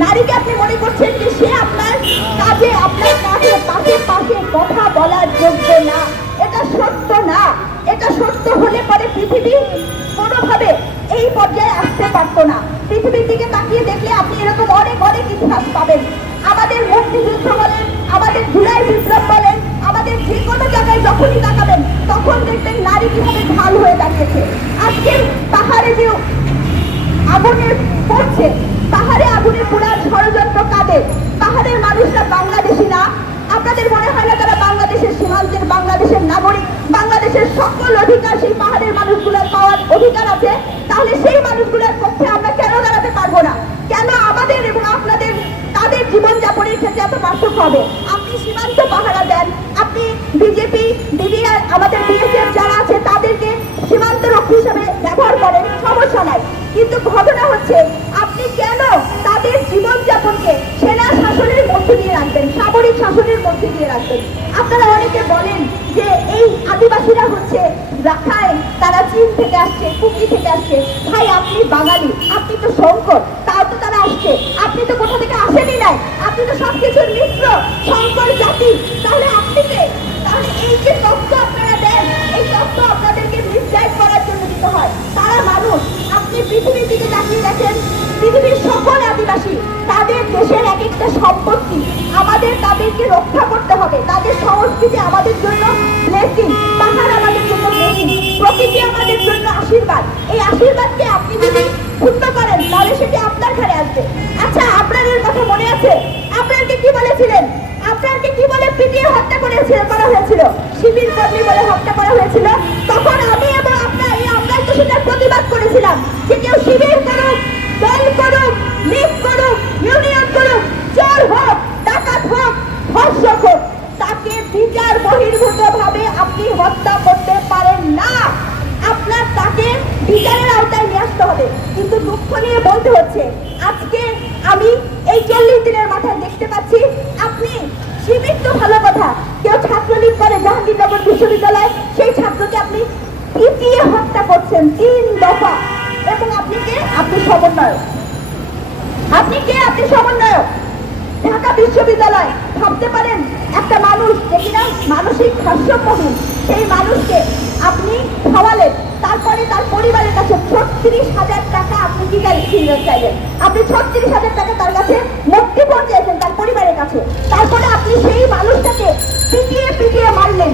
নারীকে আপনি মনে করছেন যে সে আপনার কাজে আপনার কাছে পাশে পাশে কথা বলার যোগ্য না। এটা সত্য না। এটা সত্য হলে পরে পৃথিবী কোনোভাবে এই পর্যায়ে আসতে পারতো না। পৃথিবীর দিকে তাকিয়ে দেখলে আপনি এরকম অনেক অনেক ইতিহাস পাবেন। আমাদের মুক্তিযুদ্ধ বলেন, আমাদের জুলাই বিপ্লব বলেন, আমাদের যে কোনো জায়গায় যখনই তাকাবেন তখন দেখবেন নারী কিভাবে ঢাল হয়ে দাঁড়িয়েছে। আজকে পাহাড়ে যে আগুনে পড়ছে, পাহাড়ে আগুনে পোড়ার ষড়যন্ত্র কাদের? পাহাড়ের মানুষরা বাংলাদেশি না? আপনাদের মনে হয় না তারা বাংলাদেশের সীমান্তের বাংলাদেশের নাগরিক? বাংলাদেশের সকল অধিকার সেই পাহাড়ের মানুষগুলোর পাওয়ার অধিকার আছে। তাহলে সেই মানুষগুলোর পক্ষে আমরা কেন দাঁড়াতে পারবো না? কেন আমাদের এবং আপনাদের তাদের জীবনযাপনের ক্ষেত্রে এত পার্থক্য হবে? আপনি সীমান্ত পাহারা দেন, আপনি বিজেপি বিডিআর আমাদের বিএসএফ যারা আছে তাদেরকে সীমান্ত রক্ষী হিসেবে ব্যবহার করেন, সমস্যা নাই। কিন্তু ঘটনা হচ্ছে আপনি কেন তাদের জীবনযাপনকে সেনা শাসনের মধ্যে দিয়ে রাখবেন, সামরিক শাসনের মধ্যে দিয়ে রাখবেন? আপনারা অনেকে বলেন যে এই আদিবাসীরা হচ্ছে রাখাইন, তারা চীন থেকে আসছে, কুকি থেকে আসছে। ভাই আপনি বাঙালি, আপনি তো শঙ্কর, তাও তো তারা আসছে। আপনি তো কোথা থেকে আসেনি নাই, আপনি তো সবকিছুর মিত্র, শঙ্কর জাতি। তাহলে আপনি কে? তাহলে এই যে তথ্য আপনারা দেন, এই তথ্য আপনাদেরকে মিসগাইড করার জন্য দিতে হয়। তারা মানুষ। আপনি পৃথিবীর দিকে তাকিয়ে দেখেন, পৃথিবীর সকল আদিবাসী তাদের দেশের এক একটা সম্পত্তি, আমাদের তাদেরকে রক্ষা করতে হবে। তাদের সংস্কৃতি আমাদের জন্য ব্লেসিং, পাহাড় আমাদের জন্য ব্লেসিং, প্রকৃতি আমাদের জন্য আশীর্বাদ। এই আশীর্বাদকে আপনি যদি ক্ষুণ্ণ করেন তাহলে সেটি আপনার ঘরে আসবে। আচ্ছা, আপনাদের কথা মনে আছে আপনাকে কি বলেছিলেন? আপনাকে কি বলে পিটিয়ে হত্যা করা হয়েছিল? শিবির কর্মী বলে হত্যা করা হয়েছিল। তখন আমি এবং আমরা তো সেটার প্রতিবাদ করেছিলাম যে কেউ শিবির করুক, দল করুক, লীগ করুক, ইউনিয়ন করুক, চোর হোক, ডাকাত হোক, ধর্ষক হোক, তাকে বিচার বহির্ভূত ভাবে আপনি হত্যা করতে পারেন না। আপনার তাকে বিচারের আওতায় নিয়ে আসতে হবে। কিন্তু দুঃখ নিয়ে বলতে হচ্ছে আজকে আমি এই 40 দিনের মাথায় দেখতে পাচ্ছি আপনি শিবির তো ভালো কথা, কেউ ছাত্রলীগ করে জাহাঙ্গীরনগর বিশ্ববিদ্যালয়, সেই ছাত্রকে আপনি পিটিয়ে হত্যা করছেন 3 দফা। এবং আপনি কে? আপনি সমন্বয়ক। আপনি কে? আপনি সমন্বয়ক। ঢাকা বিশ্ববিদ্যালয়, ভাবতে পারেন একটা মানুষ যে কিনা মানসিক ভারসাম্যহীন, সেই মানুষকে আপনি খাওয়ালেন, তারপরে তার পরিবারের কাছে 36,000 টাকা আপনি কি চাইলেন? আপনি 36,000 টাকা তার কাছে মুক্তিপণ চাইছেন তার পরিবারের কাছে। তারপরে আপনি সেই মানুষটাকে পিটিয়ে পিটিয়ে মারলেন।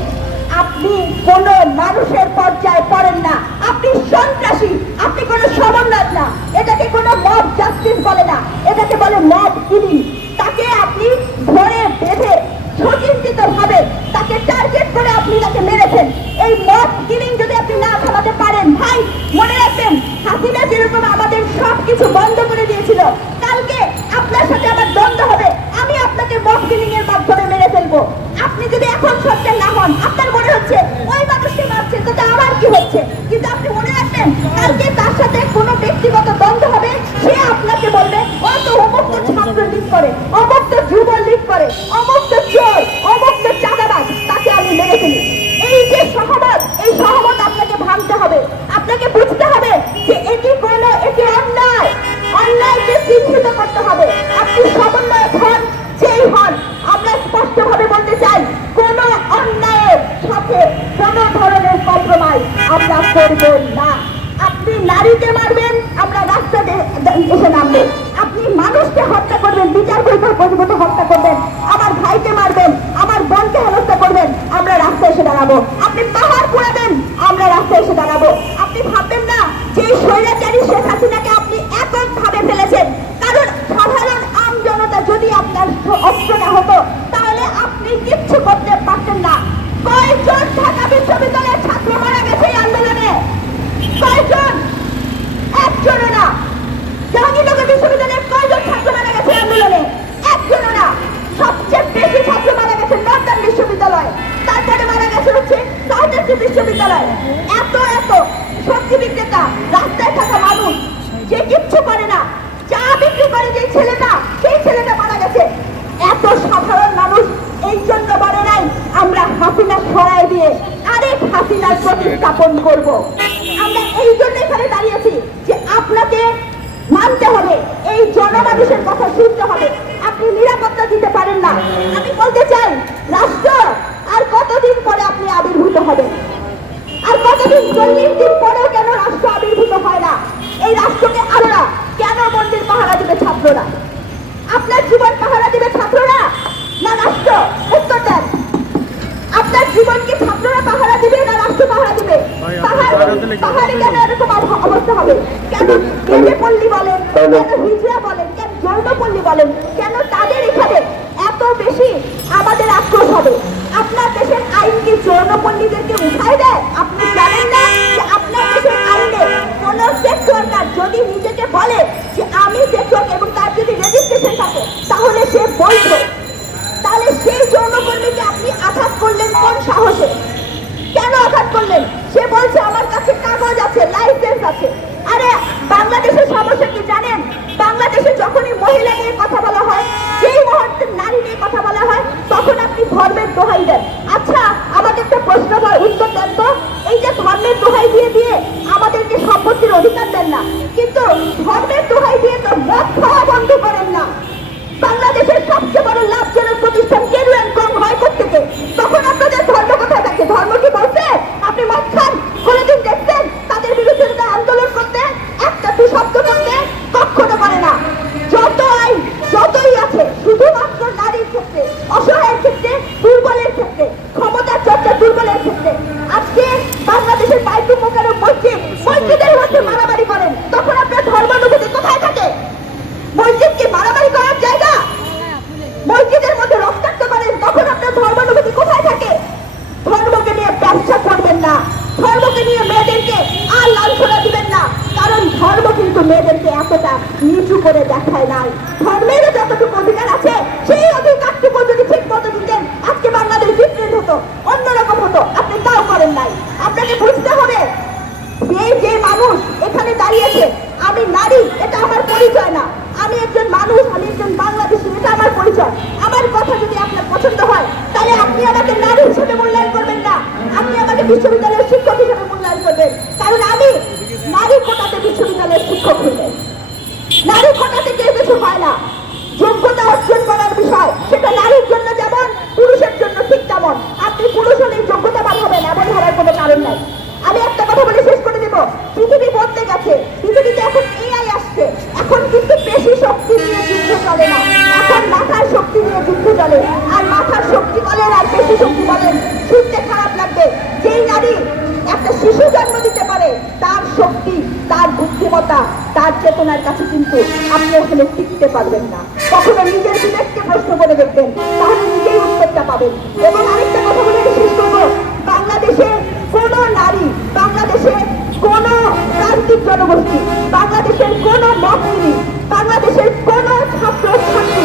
আপনি কোন মানুষের পর্যায়ে পড়েন না, আপনি সন্ত্রাসী, আপনি কোন সমন্বয়ক না। এটাকে কোনো মব জাস্টিস বলে না, এটাকে বলে মব কিলিং। তাকে আপনি ধরে বেঁধে সুচিন্তিত ভাবে তাকে টার্গেট করে আপনি তাকে মেরেছেন। এই মব কিলিং যদি আপনি না থামাতে পারেন, ভাই মনে রাখবেন হাসিনা যেরকম আমাদের সবকিছু বন্ধ করে দিয়েছিল, কালকে আপনার সাথে আমার দ্বন্দ্ব হবে, আমি আপনাকে মব কিলিং এর মাধ্যমে মেরে ফেলবো। আপনি যদি এখন সচ্ছল না হন, আপনার মনে হচ্ছে ওই মানুষকে মারছে তো আমার কি হচ্ছে, কিন্তু আপনি মনে রাখবেন কালকে তার সাথে কোনো ব্যক্তিগত দ্বন্দ্ব হবে, সে আপনাকে বলবে ও তো অমুক তো ছাত্রলীগ করে, অমুক তো যুবলীগ করে, অমুক তো চোর, অমুক তো চাঁদাবাজ, তাকে আমি মেরে ফেলি। এই যে সহমত, এই সহমত আপনাকে ভাঙতে হবে। আপনাকে বুঝতে হবে যে এটি অন্যায়, অন্যায়কে চিহ্নিত করতে হবে। আপনি সমন্বয়ক হন, যেই হন, আমরা স্পষ্টভাবে বলতে চাই কোন অন্যায়ের সাথে কোন ধরনের কম্প্রোমাইজ আমরা করব না। আপনি নারীকে মারবেন, আমরা রাস্তাতে এসে নামবেন। আপনি মানুষকে হত্যা করবেন, বিচার বহির্ভূত হত্যা করবেন, আমার ভাইকে মারবেন, আমার বোনকে হেনস্থা করবেন, আমরা রাস্তায় এসে দাঁড়াবো। আপনি পাহাড় পোড়াবেন, আমরা রাস্তায় এসে দাঁড়াবো। আপনি ভাববেন না যে স্বৈরাচারী শেখ হাসিনাকে আপনি এককভাবে ফেলেছেন, কারণ সাধারণ আম জনতা যদি আপনার অস্ত্র না হতো তাহলে আপনি কিচ্ছু করতে পারতেন না। কয়জন ঢাকা বিশ্ববিদ্যালয়ের ছাত্র মারা গেছে এই আন্দোলনে? কয়জন? একজনও না। জাহাঙ্গীরনগর বিশ্ববিদ্যালয়ের কয়জন ছাত্র মারা গেছে আন্দোলনে? একজনও না। সবচেয়ে বেশি ছাত্র মারা গেছে নর্দার্ন বিশ্ববিদ্যালয়, তারপরে মারা গেছে হচ্ছে সাউথ বিশ্ববিদ্যালয়। এত সবজি বিক্রেতা, রাস্তায় থাকা মানুষ যে কিচ্ছু করে না, চা বিক্রি করে যে ছেলেটা, সেই ছেলেটা মারা গেছে। এত সাধারণ মানুষ এই জন্য বলে নাই আমরা হাসিনা সরাই দিয়ে আরেক হাসিনার প্রতিস্থাপন করব। আমরা এই জন্য এখানে দাঁড়িয়েছি যে আপনাকে মানতে হবে এই জনগণ মানুষের কথা শুনতে হবে, আপনি নিরাপত্তা দিতে পারেন না। আমি বলতে চাই, রাষ্ট্র আর কতদিন পরে আপনি আবির্ভূত হবেন? আর কতদিন, 40 দিন পরেও কেন রাষ্ট্র আবির্ভূত হয় না? এই রাষ্ট্রকে আমরা কেন মন্দির পাহারা দিবে ছাত্ররা? আপনার জীবন পাহারা দিবে ছাত্ররা না রাষ্ট্র? উত্তর দেন। আপনার জীবন কি ছাত্ররা পাহারা দিবে না রাষ্ট্র পাহারা দিবে? পাহাড়ে কেন এরকম অবস্থা হবে? কেন কেঁদে পল্লী বলেন, কেন হিজড়া বলেন, কেন যৌনপল্লী বলেন, কেন তাদের এখানে এত বেশি আমাদের আক্রোশ হবে? আপনার দেশের আইন কি যৌনপল্লীদেরকে উঠায় দেয়? আপনি জানেন না যে আপনার দেশের আইনে কোন সেক্স ওয়ার্কার যদি নিজেকে বলে যে আমি সেক্স ওয়ার্কার এবং তার যদি রেজিস্ট্রেশন থাকে তাহলে সে বৈধ। তাহলে সেই যৌনকর্মীকে আপনি আঘাত করলেন কোন সাহসে? কেন আঘাত করলেন? সে বলছে আমার কাছে কাগজ আছে, লাইসেন্স আছে। আরে বাংলাদেশের সমস্যা কি জানেন? বাংলাদেশে যখনই মহিলা নিয়ে কথা বলা হয়, যেই মুহূর্তে নারী নিয়ে কথা বলা হয়, তখন আপনি ধর্মের দোহাই দেন। আচ্ছা, আমাকে একটা প্রশ্ন উত্তর দেন তো, এই যে ধর্মের দোহাই দিয়ে দিয়ে আমাদেরকে সম্পত্তির অধিকার দেন না, কিন্তু ধর্মের দোহাই দিয়ে তো মদ খাওয়া বন্ধ করেন না। বাংলাদেশের সবচেয়ে বড় লাভজনক প্রতিষ্ঠান কেরু অ্যান্ড কং হয় কোত্থেকে? তখন আপনাদের ধর্ম কোথায় থাকে? ধর্ম কি বলছে আপনি মদ খান? কোনোদিন দেখছেন তাদের বিরুদ্ধে আন্দোলন করতে, একটা দু শব্দ করতে? কখনো করে না। যত আইন যতই আছে, শুধুমাত্র নারীর ক্ষেত্রে, অসহায়ের ক্ষেত্রে, দুর্বলের ক্ষেত্রে, ক্ষমতার চর্চা দুর্বলের ক্ষেত্রে। আজকে বাংলাদেশের বাইতুল মোকাররম মসজিদের মধ্যে মারামারি করেন, তখন আপনার ধর্মানুভূতি কোথায় থাকে? মসজিদ কি মারামারি করার জায়গা? মসজিদের মধ্যে রক্তাক্ত করেন, তখন আপনার ধর্মানুভূতি কোথায় থাকে? ধর্মকে নিয়ে ব্যবসা করবেন না, ধর্মকে নিয়ে মেয়েদেরকে আর লাঞ্ছনা দিবেন না, কারণ ধর্ম কিন্তু মেয়েদেরকে এতটা নিচু করে দেখায় নাই। ধর্মের যতটুকু অধিকার আছে সেই অধিকারটুকু যদি ঠিক মতো দিতেন, আজকে বাংলাদেশ বিপরীত হতো, অন্যরকম হতো। আপনি তাও করেন নাই। আপনাকে বুঝতে হবে, এই যে মানুষ এখানে দাঁড়িয়েছে, আমি নারী এটা আমার পরিচয় না, আমি একজন মানুষ, আমি একজন বাংলাদেশী, এটা আমার পরিচয়। আমার কথা যদি আপনার পছন্দ হয়, তাহলে আপনি আমাকে নারী হিসেবে মূল্যায়ন করবেন না, আপনি আমাকে বিশ্ববিদ্যালয়ের শিক্ষক হিসেবে মূল্যায়ন করবেন, কারণ আমি নারী কোটাতে বিশ্ববিদ্যালয়ের শিক্ষক হইলেন। নারী কোটাতে কেউ কিছু হয় না, যোগ্যতা অর্জন করার বিষয়, সেটা নারীর জন্য যেমন পুরুষের জন্য ঠিক তেমন। আপনি পুরুষ হলেই যোগ্যতাবান হবেন এমন হওয়ার কোনো কারণ নাই। আমি একটা কথা বলে শেষ করে দেব, পৃথিবী বদলে গেছে, পৃথিবীতে এখন এআই আসছে, এখন কিন্তু পেশি শক্তি নিয়ে যুদ্ধ চলে না, এখন মাথার শক্তি নিয়ে যুদ্ধ চলে। আর মাথার শক্তি বলেন আর পেশি শক্তি বলেন, শুনতে খারাপ লাগবে, যেই নারী একটা শিশু জন্ম দিতে পারে, তার শক্তি, তার বুদ্ধিমত্তা, তার চেতনার কাছে কিন্তু আপনি ওখানে টিকতে পারবেন না। কখনো নিজের বিবেককে প্রশ্ন করে দেখবেন, তাহলে নিজেই উত্তরটা পাবেন। এবং আরেকটা কথা বলে শেষ করবো, বাংলাদেশে কোন নারী, বাংলাদেশে কোন প্রান্তিক জনগোষ্ঠী, বাংলাদেশের কোন মতবিনী, বাংলাদেশের কোন ছাত্র ছাত্রী